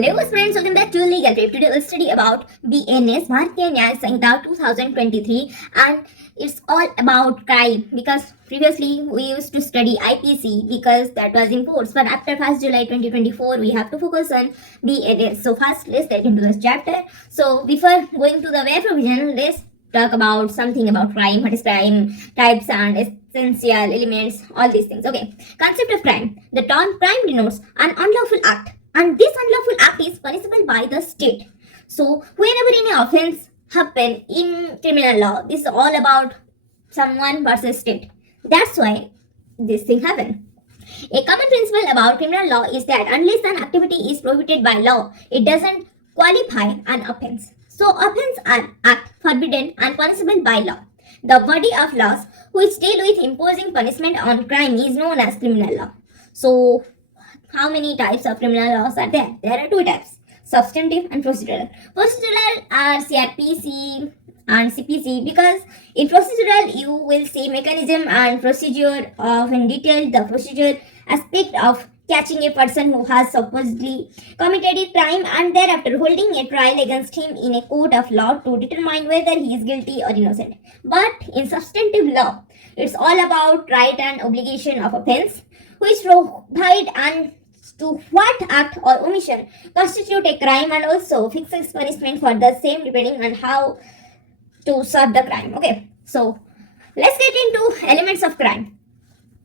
Hello friends, welcome back to Legal Trip. Today we'll study about BNS Bharatiya Nyaya Sanhita 2023 and it's all about crime because previously we used to study IPC because that was in force, but after 1st July 2024 we have to focus on BNS. So first let's get into this chapter. So before going to the web provision, let's talk about something about crime, what is crime, types and essential elements, all these things. Okay, concept of crime. The term crime denotes an unlawful act, and this unlawful act is punishable by the state. So whenever any offense happen in criminal law, this is all about someone versus state. That's why this thing happen. A common principle about criminal law is that unless an activity is prohibited by law, it doesn't qualify an offense. So offense are act forbidden and punishable by law. The body of laws which deal with imposing punishment on crime is known as criminal law. So how many types of criminal laws are there? There are two types, substantive and procedural. Procedural are CRPC and CPC because in procedural you will see mechanism and procedure of in detail the procedure aspect of catching a person who has supposedly committed a crime and thereafter holding a trial against him in a court of law to determine whether he is guilty or innocent. But in substantive law, it's all about right and obligation of offense, which provide and to what act or omission constitute a crime and also fixes punishment for the same depending on how to serve the crime. Okay, so let's get into elements of crime.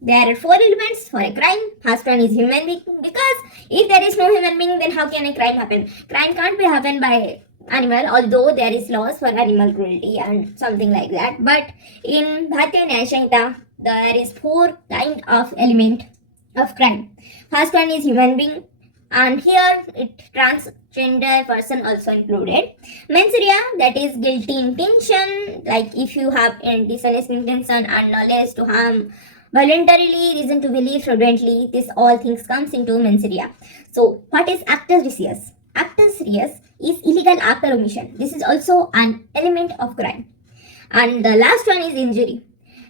There are four elements for a crime. First one is human being, because if there is no human being, then how can a crime happen? Crime can't be happen by animal, although there is laws for animal cruelty and something like that. But in Bharatiya Nyaya Sanhita, there is four kind of element of crime. First one is human being, and here it transgender person also included. Mens rea, that is guilty intention, like if you have a dishonest intention and knowledge to harm voluntarily, reason to believe fraudulently, this all things comes into mens rea. So what is actus reus? Actus reus is illegal act or omission. This is also an element of crime. And the last one is injury.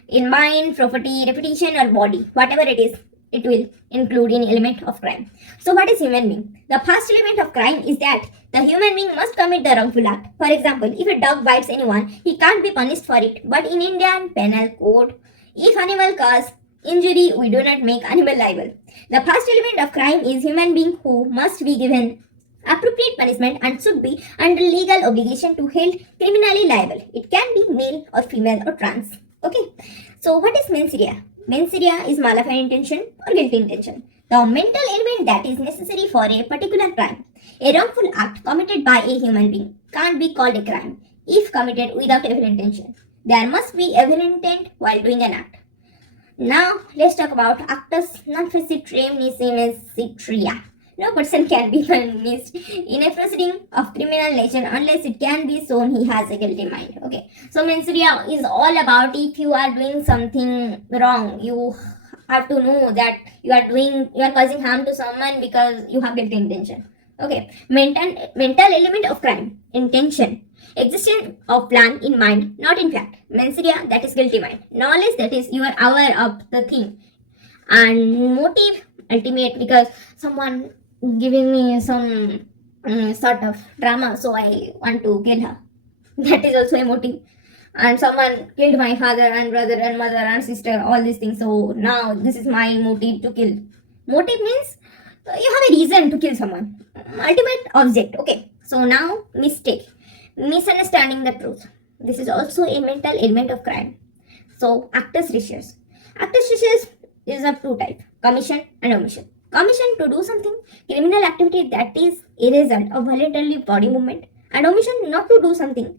In mind, property, reputation or body, whatever it is, it will include an element of crime. So what is human being? The first element of crime is that the human being must commit the wrongful act. For example, if a dog bites anyone, he can't be punished for it. But in Indian Penal Code, if animal cause injury, we do not make animal liable. The first element of crime is human being who must be given appropriate punishment and should be under legal obligation to held criminally liable. It can be male or female or trans. Okay. So what is mens rea? Mens rea is malevolent intention or guilty intention. The mental element that is necessary for a particular crime. A wrongful act committed by a human being can't be called a crime if committed without evil intention. There must be evil intent while doing an act. Now let's talk about actus non facit rea. No person can be punished in a proceeding of criminal nature unless it can be shown he has a guilty mind. Okay, so mens rea is all about if you are doing something wrong, you have to know that you are causing harm to someone because you have guilty intention. Okay, mental element of crime, intention, existence of plan in mind, not in fact. Mens rea, that is guilty mind. Knowledge, that is you are aware of the thing, and motive, ultimate, because someone giving me some sort of drama, so I want to kill her. That is also a motive. And someone killed my father and brother and mother and sister, all these things. So now this is my motive to kill. Motive means you have a reason to kill someone. Ultimate object. Okay. So now mistake, misunderstanding the truth. This is also a mental element of crime. So actus reus. Actus reus is of two types: commission and omission. Commission, to do something, criminal activity that is a result of voluntary body movement, and omission, not to do something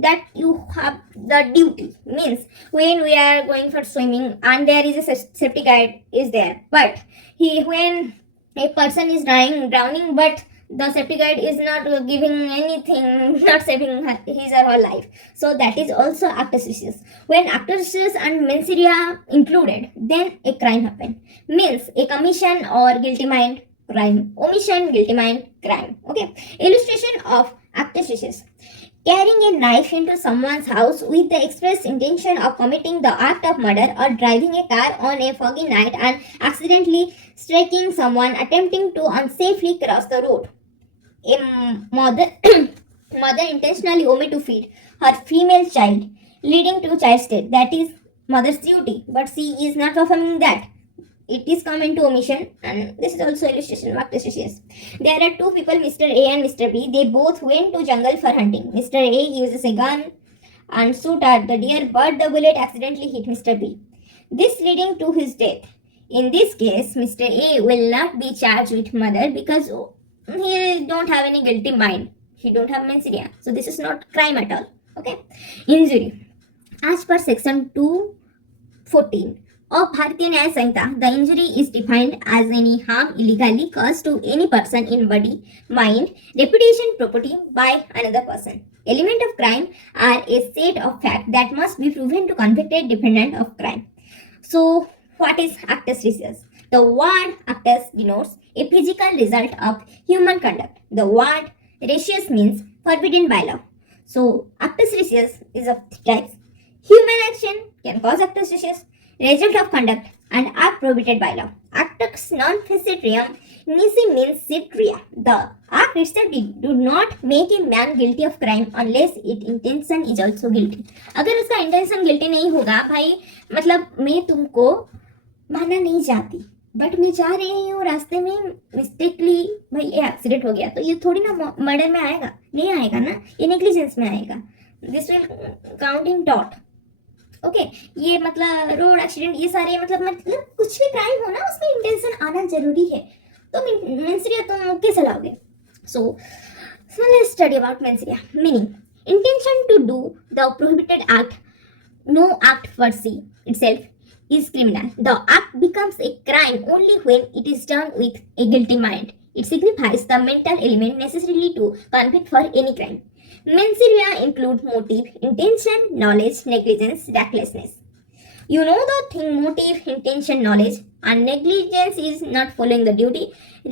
that you have the duty. Means when we are going for swimming and there is a safety guide is there, but when a person is drowning, but the safety guide is not giving anything, not saving his or her life. So that is also actus reus. When actus reus and mens rea included, then a crime happened. Means a commission or guilty mind, crime. Omission, guilty mind, crime. Okay. Illustration of actus reus. Carrying a knife into someone's house with the express intention of committing the act of murder, or driving a car on a foggy night and accidentally striking someone attempting to unsafely cross the road. A mother mother intentionally omit to feed her female child, leading to child death. That is mother's duty, but she is not performing that. It is come into omission, and this is also illustration of factitious. There are two people, Mr. A and Mr. B. They both went to jungle for hunting. Mr. A uses a gun and shoot at the deer, but the bullet accidentally hit Mr. B. This leading to his death. In this case, Mr. A will not be charged with murder because he don't have any guilty mind. He don't have mens rea. So this is not crime at all. Okay. Injury. As per section 214 of Bharatiya Nyaya Samhita, the injury is defined as any harm illegally caused to any person in body, mind, reputation, property by another person. Element of crime are a set of facts that must be proven to convict a defendant of crime. So, what is actus reus? The word actus denotes a physical result of human conduct. The word reus means forbidden by law. So, actus reus is of types. Human action can cause actus reus, result of conduct, and act prohibited by law. Actus non facetium nisi means sit rea. The act itself do not make a man guilty of crime unless its intention is also guilty. अगर उसका intention guilty नहीं होगा भाई, मतलब मैं तुमको मारना नहीं चाहती, बट मैं जा रही हूँ रास्ते में मिस्टेकली भाई ये एक्सीडेंट हो गया, तो ये थोड़ी ना मर्डर में आएगा, नहीं आएगा ना, ये नेग्लिजेंस में आएगा. This will count in taught. Okay, ये मतलब रोड एक्सीडेंट, ये सारे मतलब कुछ भी क्राइम हो ना उसमें इंटेंशन आना जरूरी है. तो मेंस rea तुम कैसे लाओगे? So let's study about mens rea. Meaning intention to do the prohibited act. No act per se itself is criminal. The act becomes a crime only when it is done with a guilty mind. It signifies the mental element necessary to convict for any crime. Mens rea include motive, intention, knowledge, negligence, recklessness. You know the thing: motive, intention, knowledge, and negligence is not following the duty.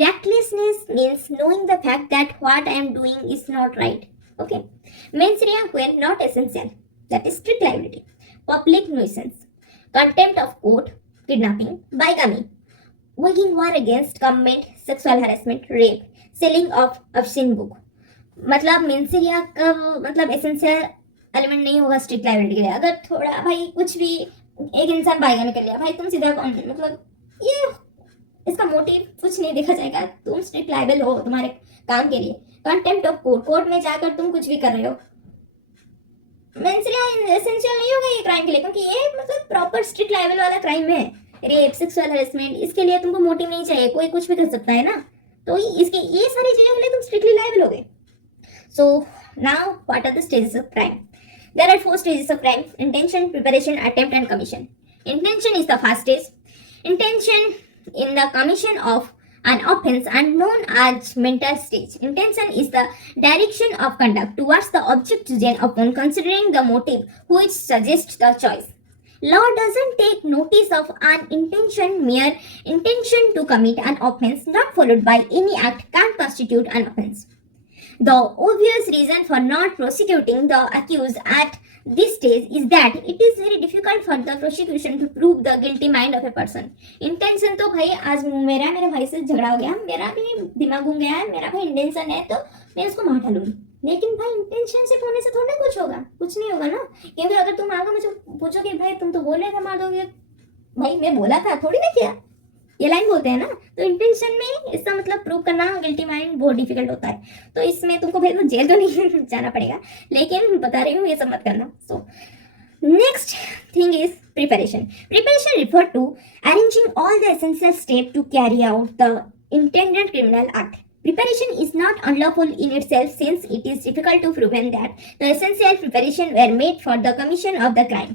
Recklessness means knowing the fact that what I am doing is not right. Okay. Mens rea when not essential. That is strict liability. Public nuisance, contempt of court, kidnapping, bigamy, waging war against government, sexual harassment, rape, selling of obscene book. मतलब mains rea का मतलब essential element नहीं होगा strict liability के लिए. अगर थोड़ा भाई कुछ भी एक इंसान बाइगामी कर लिया भाई, तुम सीधा मतलब ये इसका मोटिव कुछ नहीं देखा जाएगा, तुम स्ट्रिक्ट लायबल हो तुम्हारे काम के लिए. कंटेम्प्ट ऑफ कोर्ट, कोर्ट में जाकर तुम कुछ भी कर रहे हो, मेंस rea एसेंशियल नहीं होगा ये क्राइम के लिए, क्योंकि ये मतलब प्रॉपर स्ट्रिक्ट लायबल वाला क्राइम है. रेप, सेक्सुअल हरेसमेंट, इसके लिए तुमको मोटिव नहीं चाहिए, कोई कुछ भी कर सकता है ना. तो इसके ये सारी चीजों के लिए तुम स्ट्रिक्टली लायबल हो गए. So now what are the stages of crime? There are 4 stages of crime: intention, preparation, attempt, and commission. Intention is the first stage. Intention in the commission of an offense and known as mental stage. Intention is the direction of conduct towards the object chosen upon considering the motive which suggests the choice. Law doesn't take notice of an intention. Mere intention to commit an offense not followed by any act can constitute an offense. The obvious reason for not prosecuting the accused at this stage is that it is very difficult for the prosecution to prove the guilty mind of a person. Intention तो भाई आज मेरे भाई से झगड़ा हो गया, मेरा भी दिमाग घूम गया है, मेरा भाई इंटेंशन है तो मैं उसको मार डालूंगी. लेकिन भाई इंटेंशन से होने से थोड़ा कुछ होगा, कुछ नहीं होगा ना. क्योंकि अगर तुम आगे मुझे पूछोगे भाई तुम तो बोल रहे थे मार दोगे, भाई मैं बोला था थोड़ी ना किया, ये लाइन बोलते हैं ना. तो इंटेंशन में इसका मतलब प्रूव करना गिल्टी माइंड बहुत डिफिकल्ट होता है. तो इसमें तुमको भाई तो जेल तो नहीं जाना पड़ेगा, लेकिन बता रही हूँ ये सब मत करना. So next thing is preparation. Preparation refer to arranging all the essential step to carry out the intended criminal act. Preparation is not unlawful in itself since it is difficult to prove that the essential preparation were made for the commission of the crime.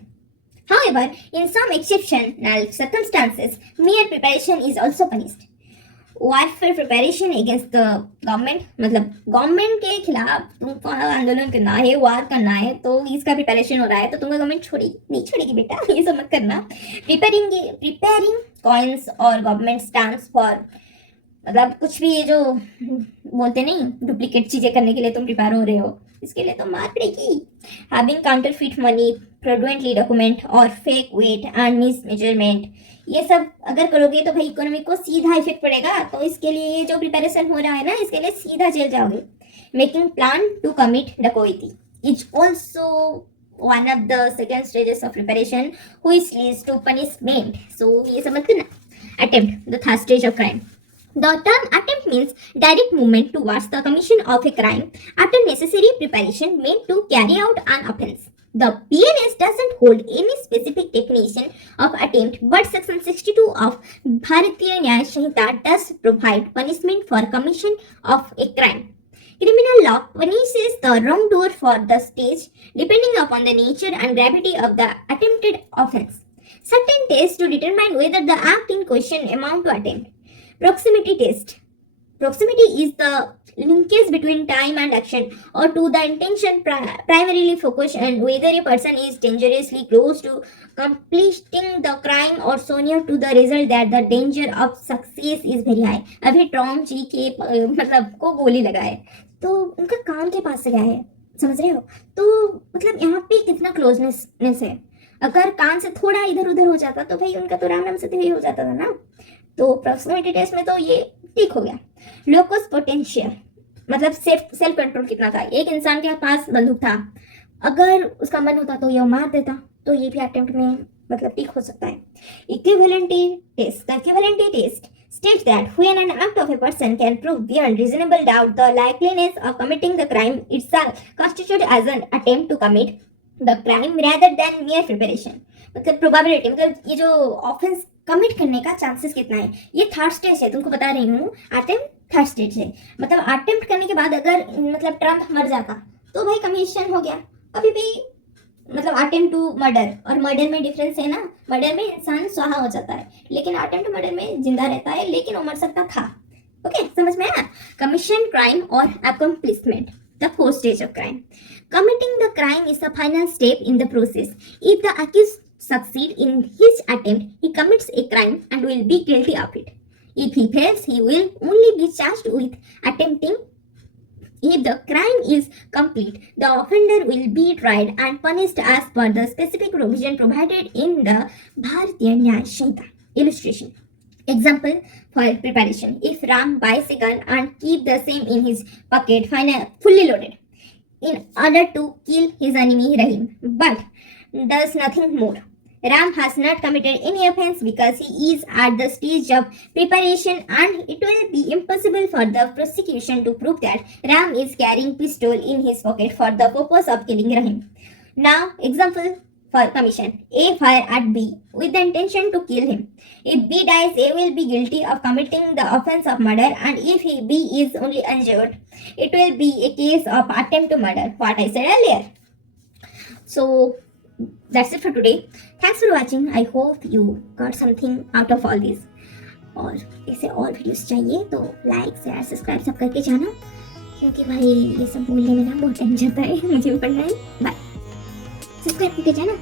However, in some exceptional circumstances, mere preparation is also punished. Warfare preparation against the government, मतलब government के खिलाफ तुमको आंदोलन करना है, वार करना है, तो इसका प्रिपरेशन हो रहा है, तो तुमको गवर्नमेंट नहीं छोड़ेगी बेटा, ये सब मत करना. प्रिपेयरिंग कॉइन्स और गवर्नमेंट स्टैम्प्स फॉर, मतलब कुछ भी ये जो बोलते नहीं डुप्लीकेट चीजें करने के लिए तुम प्रिपेयर हो रहे हो, इसके लिए तो मार पड़ेगी। Having counterfeit money, fraudulently document और fake weight and mismeasurement, ये सब अगर करोगे तो भाई इकोनॉमी को सीधा इफेक्ट पड़ेगा। तो इसके लिए ये जो प्रिपरेशन हो रहा है ना, इसके लिए सीधा जेल जाओगे। मेकिंग प्लान टू कमिट डकैती is also one of the second stages of preparation which leads to punishment. So ये समझते ना, attempt, the third stage of crime. The term attempt means direct movement towards the commission of a crime after necessary preparation made to carry out an offense. The BNS doesn't hold any specific definition of attempt, but Section 62 of Bharatiya Nyaya Sanhita does provide punishment for commission of a crime. Criminal law punishes the wrongdoer for the stage depending upon the nature and gravity of the attempted offense. Certain tests to determine whether the act in question amount to attempt. Proximity test. Proximity is the linkage between time and action or to the intention primarily focused and whether a person is dangerously close to completing the crime or so near to the result that the danger of success is very high. अभी Tom जी के मतलब को गोली लगाए तो उनका कान के पास से गया है, समझ रहे हो? तो मतलब यहाँ पे कितना क्लोजनेस है। अगर कान से थोड़ा इधर उधर हो जाता तो भाई उनका तो राम राम से हो जाता था ना। तो प्रॉक्सिमिटी टेस्ट में तो ये ठीक हो गया। लोकस पोटेंशियल मतलब सेल्फ कंट्रोल कितना था। एक इंसान के पास बंदूक था, अगर उसका मन होता तो ये मार देता, तो ये भी अटेम्प्ट में मतलब ठीक हो सकता है। Equivalency test, the equivalency test states that when an act of a person can prove beyond reasonable doubt the likeliness of committing the crime itself constitutes as an attempt to commit the crime rather than mere preparation. मतलब probability मतलब ये जो offence commit करने का chances कितना है, ये third stage है। तुमको बता रही हूँ, अटेम्प्ट थर्ड स्टेज है। मतलब अटेम्प्ट करने के बाद अगर मतलब ट्रम्प मर जाता तो भाई कमीशन हो गया। अभी भी मतलब अटेम्प्ट टू मर्डर और मर्डर में डिफरेंस है ना। मर्डर में इंसान स्वाहा हो जाता है, लेकिन अटेम्प्ट टू मर्डर में जिंदा रहता है, लेकिन वो मर सकता था। ओके, समझ में आया? कमीशन क्राइम और accomplishment, the fourth stage of crime. Committing the crime is the final step in the process. If the accused succeed in his attempt, he commits a crime and will be guilty of it. If he fails, he will only be charged with attempting. If the crime is complete, the offender will be tried and punished as per the specific provision provided in the Bharatiya Nyaya Sanhita. Illustration. Example for preparation. If Ram buys a gun and keep the same in his pocket, fully loaded, in order to kill his enemy Rahim, but does nothing more. Ram has not committed any offense because he is at the stage of preparation and it will be impossible for the prosecution to prove that Ram is carrying pistol in his pocket for the purpose of killing Rahim. Now, example for commission. A fire at B with the intention to kill him. If B dies, A will be guilty of committing the offense of murder, and if B is only injured, it will be a case of attempt to murder, what I said earlier. So, that's it for today. Thanks for watching. I hope you got something out of all this. और ऐसे और videos चाहिए तो like share subscribe सब करके जाना, क्योंकि भाई ये सब बोलने में ना बहुत टाइम जाता है, मुझे भी पढ़ना है। बाय, सब्सक्राइब करके जाना।